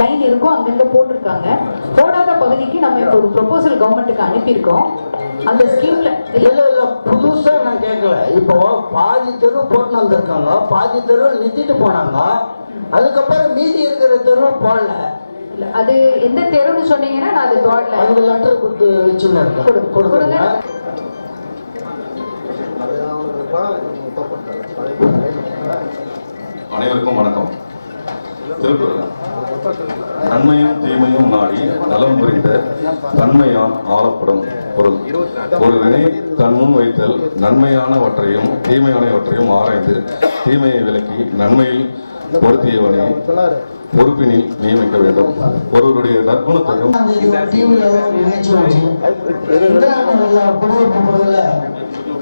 Line இருக்கோ அங்கங்க போட்டிருக்காங்க. போடாத பகுதிக்கு நம்ம இப்போ ஒரு ப்ரொபோசல் கவர்மெண்ட்டுக்கு அனுப்பியிருக்கோம். அந்த ஸ்கீம்ல இல்ல இல்ல புதுசா நான் கேட்கல இப்போ பாதி தெரு போட்டு வந்திருக்காங்க. பாதி தெரு நிறுத்திட்டு போனாங்க. அதுக்கப்புறம் மீதி இருக்கிற தெரு போடல. அது எந்த தெருன்னு சொன்னீங்கன்னா நான் அது போடல. அவங்க லெட்டர் கொடுத்து வச்சுன்னு கொடுங்க. கொடுக்குறேங்க அனைவருக்கும் வணக்கம். திருக்குறள். நன்மையும் தீமையும் நாடி நலம் புரிந்த தன்மையான் ஆளப்படும் பொருள். ஒரு வினை தன் முன் வைத்தல் நன்மையானவற்றையும் தீமையானவற்றையும் ஆராய்ந்து தீமையை விலக்கி நன்மையில் பொருத்தியவனை பொறுப்பினில் நியமிக்க வேண்டும். ஒருவருடைய நற்குணத்தையும்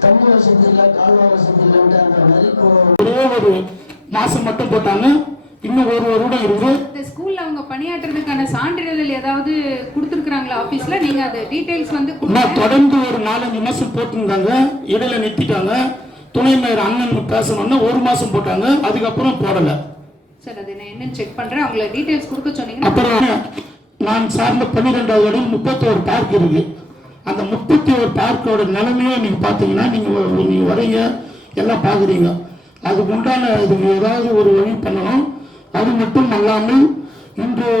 தண்ணி வசதி இல்ல கால்வாய் வசதி ஒரு மாசம் மட்டும் போட்டாங்க. இன்னும் ஒரு வருடம் இருக்கு இந்த ஸ்கூல்ல அவங்க பணியாற்றுறதுக்கான சான்றிதழ் ஏதாவது கொடுத்துருக்காங்களா ஆபீஸ்ல நீங்க அது டீடைல்ஸ் வந்து. நான் தொடர்ந்து ஒரு நாலஞ்சு மாசம் போட்டிருந்தாங்க. இடையில நிறுத்திட்டாங்க. துணை மேயர் அண்ணன் பேசணும்னா ஒரு மாசம் போட்டாங்க. அதுக்கப்புறம் போடல. சார் அது நான் என்னன்னு செக் பண்றேன். அவங்கள டீடைல்ஸ் கொடுக்க சொன்னீங்கன்னா அப்புறம் நான் சார்ந்த பன்னிரெண்டாவது இடம் முப்பத்தோரு பார்க் இருக்கு. அந்த முப்பத்தி ஒரு பார்க்கோட நிலைமையை நீங்க பாத்தீங்கன்னா நீங்க நீங்க வரீங்க எல்லாம் பாக்குறீங்க அதுக்கு உண்டான இதுக்கு ஏதாவது ஒரு வழி பண்ணணும் அது மட்டும் அல்லாமல் இன்று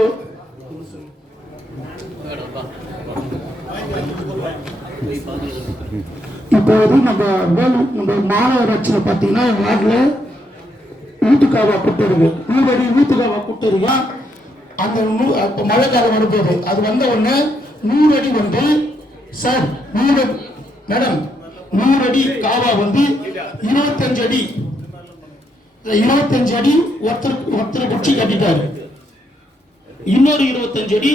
இப்போது நம்ம வேலூர் நம்ம மாநகராட்சியில் பார்த்தீங்கன்னா வார்டில் வீட்டுக்காவா குட்டை நூறடி வீட்டுக்காவா குட்டை அந்த நூ- மழை காலம் வரும்போது அது வந்த உடனே நூறு அடி வந்து சார் நூறு மேடம் நூறு அடி காவா வந்து இருபத்தஞ்சு அடி இருபத்தஞ்சு அடி ஒருத்தர் ஒருத்தர் குச்சி கட்டிட்டாரு. இன்னொரு இருபத்தஞ்சு அடி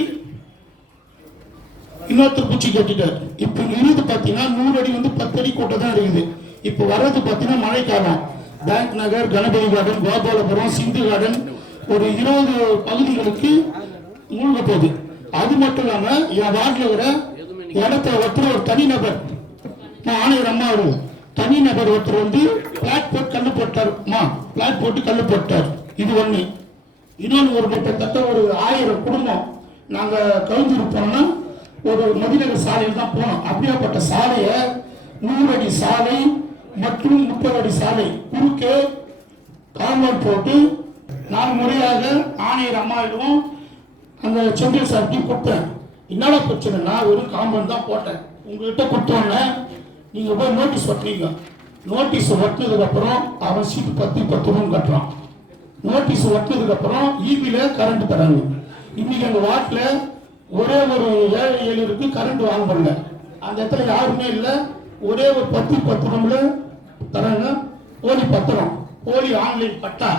இன்னொருத்தர் குச்சி கட்டிட்டார். இப்போ இருபது பார்த்தீங்கன்னா நூறு அடி வந்து பத்து அடி கூட்ட தான் இருக்குது. இப்போ வர்றது பார்த்தீங்கன்னா மழைக்காலம். Bank Nagar Ganapathy garden Gopalapuram Sindhu garden ஒரு இருபது பகுதிகளுக்கு மூழ்க போகுது. அது மட்டும் இல்லாமல் என் வார்டில் வர இடத்த ஒருத்தர் ஒரு தனிநபர். நான் ஆணையர் அம்மா அவரு. தனிநபர் ஒருத்தர் வந்து பிளாட் போட்டு கல்லு போட்டார்மா பிளாட் போட்டு கல்லு போட்டார். இது ஒண்ணு. இன்னொன்று ஒரு கிட்டத்தட்ட ஒரு ஆயிரம் குடும்பம் நாங்கள் கவுந்தூர் போனோம்னா ஒரு நதிநகர் சாலையில் தான் போனோம். அப்படியாப்பட்ட சாலையை நூறு அடி சாலை மற்றும் முப்பது அடி சாலை குறுக்கே காம்பவுண்ட் போட்டு நான் முறையாக ஆணையர் அம்மாவிடமும் அந்த செந்தில் சார்ட்டையும் கொடுத்தேன். என்னடா பிரச்சனைனா ஒரு காம்பவுண்ட் தான் போட்டேன். உங்ககிட்ட கொடுத்தோன்னே நீங்க போய் நோட்டீஸ் ஒட்டுறீங்க. நோட்டீஸ் ஒட்டினதுக்கு அப்புறம் அவன் சீட்டு பத்து பத்து ரூம் கட்டுறான். நோட்டீஸ் ஒட்டினதுக்கு அப்புறம் ஈபில கரண்ட் தராங்க. இன்னைக்கு அந்த வாட்டில் ஒரே ஒரு ஏழை ஏழுக்கு கரண்ட் வாங்க முடியல அந்த இடத்துல யாருமே இல்லை. ஒரே ஒரு பத்து பத்து ரூம்ல தராங்க. போலி பத்திரம். போலி ஆன்லைன் பட்டா.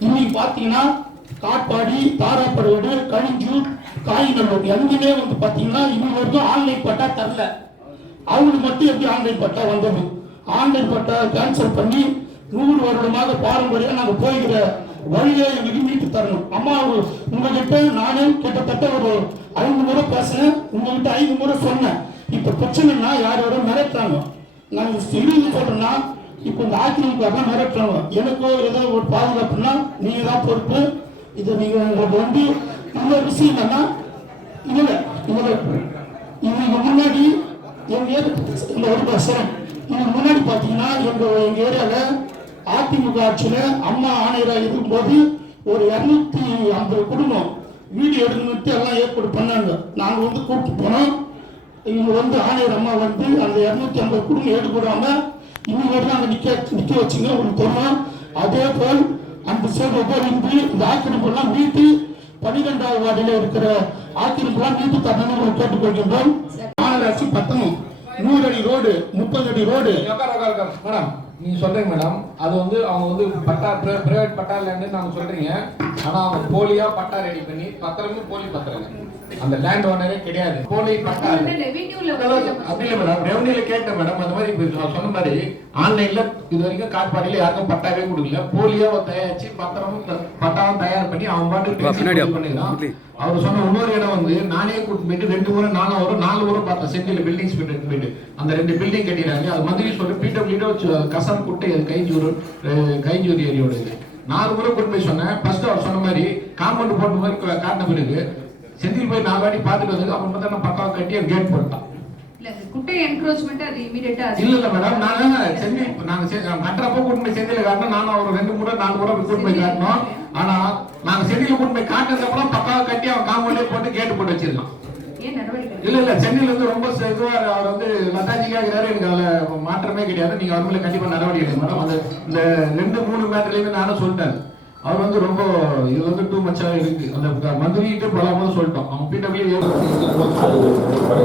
இன்னைக்கு பார்த்தீங்கன்னா காட்பாடி தாராப்படோடு கழிஞ்சூர் காய்நல்லூர். எங்குமே வந்து பார்த்தீங்கன்னா இன்னும் வரைக்கும் ஆன்லைன் பட்டா தரல. அவங்களுக்கு மட்டும் எப்படி ஆன்லைன் பட்டா வந்தது? ஆன்லைன் பட்டா கேன்சல் பண்ணி நூறு வருடமாக பாரம்பரியம் நாங்க போய்கிற வழியை எங்களுக்கு மீட்டு தரணும். அம்மா உங்ககிட்ட நானே கிட்டத்தட்ட ஒரு ஐந்து முறை பேசினேன். உங்ககிட்ட ஐந்து முறை சொன்னேன். இப்ப பிரச்சனைனா யாரோட மிரட்டுறாங்க. நாங்க இருபது சொல்றேன்னா இப்ப இந்த அதிமுக மிரட்டுறாங்க. எனக்கோ ஏதோ ஒரு பாதுகாப்புனா நீங்க தான் பொறுப்பு. இதை நீங்க உங்களுக்கு வந்து இன்னொரு விஷயம் என்னன்னா இல்ல இல்ல. இன்னைக்கு முன்னாடி எங்கள் ஏரி- இந்த ஒரு பஸ்ஸும் இதுக்கு முன்னாடி பார்த்தீங்கன்னா எங்கள் எங்கள் ஏரியாவில் அதிமுக ஆட்சியில் அம்மா ஆணையராக இருக்கும்போது ஒரு இரநூத்தி ஐம்பது குடும்பம் வீடு எடுக்கணுட்டு எல்லாம் ஏற்பாடு பண்ணாங்க. நாங்கள் வந்து கூப்பிட்டு போனோம். இவங்க வந்து ஆணையர் அம்மா வந்து அந்த இரநூத்தி ஐம்பது குடும்பம் எடுக்கூடாம இவங்க வந்து அங்கே நிற்க நிற்க வச்சுங்க உங்களுக்கு தெரியும். அதே போல் அந்த சேவை இருந்து இந்த ஆக்கிரமிப்பெல்லாம் மீட்டு பன்னிரெண்டாவது வார்டில் இருக்கிற ஆக்கிரமிப்புலாம் மீட்டு தரணும் கேட்டுக்கொள்கின்றோம். மாநகராட்சி பத்தணும் நூறு அடி ரோடு. முப்பது அடி ரோடு மேடம் நீங்க சொல்றீங்க மேடம் அது வந்து அவங்க வந்து பட்டா பிரைவேட் பட்டா இல்லைன்னு நாங்க சொல்றீங்க. ஆனா அவங்க போலியா பட்டா ரெடி பண்ணி பத்திரமும் போலி பத்திரம் அந்த லேண்ட் ஓனரே கிடையாது. போலி பட்டா அப்படி இல்லை மேடம் ரெவன்யூல கேட்டேன் மேடம் அந்த மாதிரி இப்ப சொன்ன மாதிரி ஆன்லைன்ல இது வரைக்கும் காட்பாடியில யாருக்கும் பட்டாவே கொடுக்கல. போலியா தயாரிச்சு பத்திரமும் பட்டாவும் தயார் பண்ணி அவன் பாட்டு பண்ணிக்கலாம் அவர் சொன்ன இன்னொரு இடம் வந்து நானே கூட்டு போயிட்டு ரெண்டு முறை நாலு வரும் நாலு முறை பார்த்தேன். செந்தில் பில்டிங்ஸ் போயிட்டு போயிட்டு அந்த ரெண்டு பில்டிங் கட்டிடுறாங்க. அது மதுரை சொல்லி பிடபிள்யூட கசம் குட்டை கைஞ்சூர் கைஞ்சூர் ஏரியோட நாலு முறை கொண்டு போய் சொன்னேன். ஃபர்ஸ்ட் அவர் சொன்ன மாதிரி காம்பவுண்ட் போட்ட மாதிரி காட்டின பிறகு செந்தில் போய் நாலு வாட்டி பார்த்துட்டு வந்து அவன் பார்த்தா நான் பக்காவை கட்டி கேட் போட்டான் குட்டை என்க்ரோச்மெண்ட் அது இமீடியட்டா இல்ல இல்ல மேடம் நாங்க செந்தில் நாங்க கட்டுறப்போ கூட்டு போய் செந்தில காட்டணும். நானும் ஒரு ரெண்டு முறை நாலு முறை கூட்டு போய் காட்டணும். ஆனா நாங்க செந்தில கூட்டு போய் காட்டினதுக்கு அப்புறம் பக்காவை கட்டி அவன் காம்பவுண்டே போட்டு கேட் போட்டு நடவடிக்கை இல்ல இல்ல சென்னையில வந்து ரொம்ப இதுவா அவர் வந்து லதாஜிக்கா இருக்கிறாரு எனக்கு அதுல மாற்றமே கிடையாது. நீங்க அவர் மேல கண்டிப்பா நடவடிக்கை மேடம் அந்த இந்த ரெண்டு மூணு மேட்டர்லயுமே நானும் சொல்லிட்டேன். அவர் வந்து ரொம்ப இது வந்து டூ மச்சா இருக்கு. அந்த மந்திரிட்டு பல போது சொல்லிட்டோம் அவங்க பிடபிள்யூ அதிமுக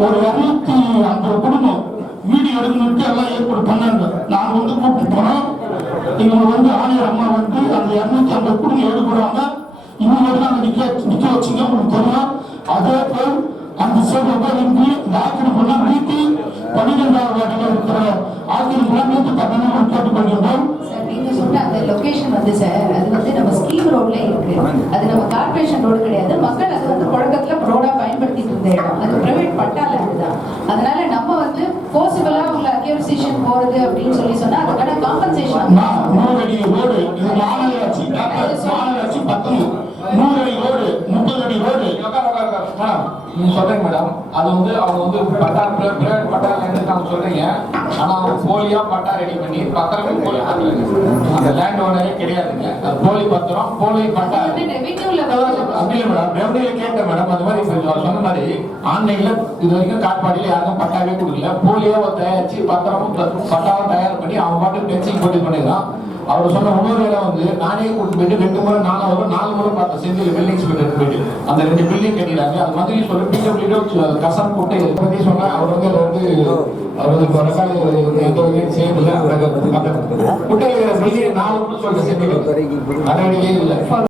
ஒரு இருநூத்தி ஐம்பது குடும்பம் வீடு எடுக்கணும்ட்டு எல்லாம் ஏற்பாடு பண்ணாங்க. நான் வந்து கூப்பிட்டு போனோம். இவங்க வந்து ஆணையர் அம்மா வந்து அந்த இருநூத்தி ஐம்பது குடும்பம் எடுக்கிறாங்க. இவங்க வந்து நிக்க நிக்க வச்சுங்க உங்களுக்கு தெரியும். அதே போல் அந்த சேவை இருந்து இந்த ஆக்கிரமிப்பு நீட்டி பன்னிரெண்டாவது வாட்டில் இருக்கிற ஆக்கிரமிப்பு நீட்டி கட்டணம் கேட்டுக்கொள்கின்றோம் சார் அந்த லொகேஷன் வந்து சார் அது வந்து நம்ம ஸ்கீம் ரோட்ல இருக்கு. அது நம்ம கார்பரேஷன் ரோடு கிடையாது. மக்கள் அது வந்து புழக்கத்துல ரோடா பயன்படுத்த இடம் அது ப்ரைவேட் பட்டால இருக்குதான் அதனால நம்ம வந்து போசிபிளா உள்ள அக்யூசிஷன் போறது அப்படின்னு சொல்லி சொன்னா அதுக்கான காம்பன்சேஷன் நான் நூறு அடி ரோடு இது மாநகராட்சி டாக்டர் மாநகராட்சி பத்து நூறு அடி ரோடு முப்பது அடி ரோடு மேடம் நீங்க சொல்றீங்க மேடம் அது வந்து அவங்க வந்து பட்டா பிரைவேட் பட்டா எடுத்தாங்க சொல்றீங்க. ஆனா அவங்க போலியா பட்டா ரெடி பண்ணி பத்திரமே போலி அந்த லேண்ட் ஓனரே கிடையாதுங்க. அது போலி பத்திரம் போலி பட்டா. அப்படி இல்லை மேடம் ரெவன்யூல கேட்டேன் மேடம் அந்த மாதிரி சொன்ன மாதிரி ஆன்லைன்ல இது வரைக்கும் காட்பாடியில யாருக்கும் பட்டாவே கொடுக்கல. போலியா ஒரு தயாரிச்சு பத்திரமும் பட்டாவும் தயார் பண்ணி அவன் பாட்டு பென்சிங் போட்டு பண்ணிடுறான். அவர் சொன்ன இன்னொரு இடம் வந்து நானே கூட்டு போயிட்டு ரெண்டு முறை நானும் வரும் நாலு முறை பார்த்தேன் செந்தில் பில்டிங்ஸ் போயிட்டு போயிட்டு அந்த ரெண்டு பில்டிங் கட்டிடாங்க அது மாதிரி சொல்லி பிடபிள்யூ கசம் போட்டு இதை பத்தி சொன்னா அவர் வந்து அவர் வந்து அவர் வந்து இப்போ எந்த வகையும் செய்யவில்லை. அந்த குட்டையில் பில்டிங் நாலு முறை சொல்லிட்டு செந்தில் நடவடிக்கையே இல்லை.